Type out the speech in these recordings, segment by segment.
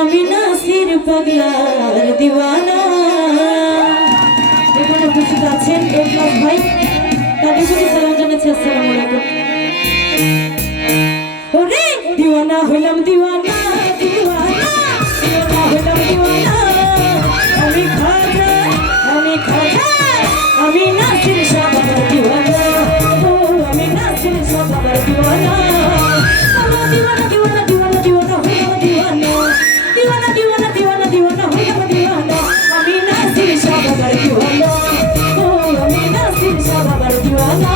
আমি নাসির পাগলার দিওয়ানা। এখানে উপস্থিত আছেন এ ক্লাস ভাই, তাদের প্রতি সালাম জানাচ্ছি। আসসালামু আলাইকুম। ওরে দিওয়ানা হইলাম দিওয়ানা, দিওয়ানা দিওয়ানা হইলাম দিওয়ানা। আমি খাজা, আমি খাজা, আমি নাসির শাহ বাবার দিওয়ানা। ও আমি নাসির শাহ বাবার দিওয়ানা। দিওয়ানা দিওয়ানা দিওয়ানা দিওয়ানা হইলাম দিওয়ানা। দিওয়ানা দিওয়ানা দিওয়ানা দিওয়ানা হইলাম দিওয়ানা। আমি নাসির শাহ বাবার দিওয়ানা। ও আমি নাসির শাহ বাবার দিওয়ানা।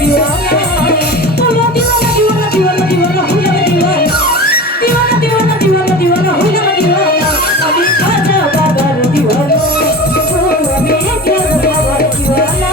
दीवाना बोलो दीवाना दीवाना दीवाना दीवाना हुला दीवाना दीवाना दीवाना दीवाना दीवाना हुला दीवाना अभी खाजा बाबा दीवाना अभी क्या बाबा दीवाना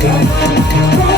Come on,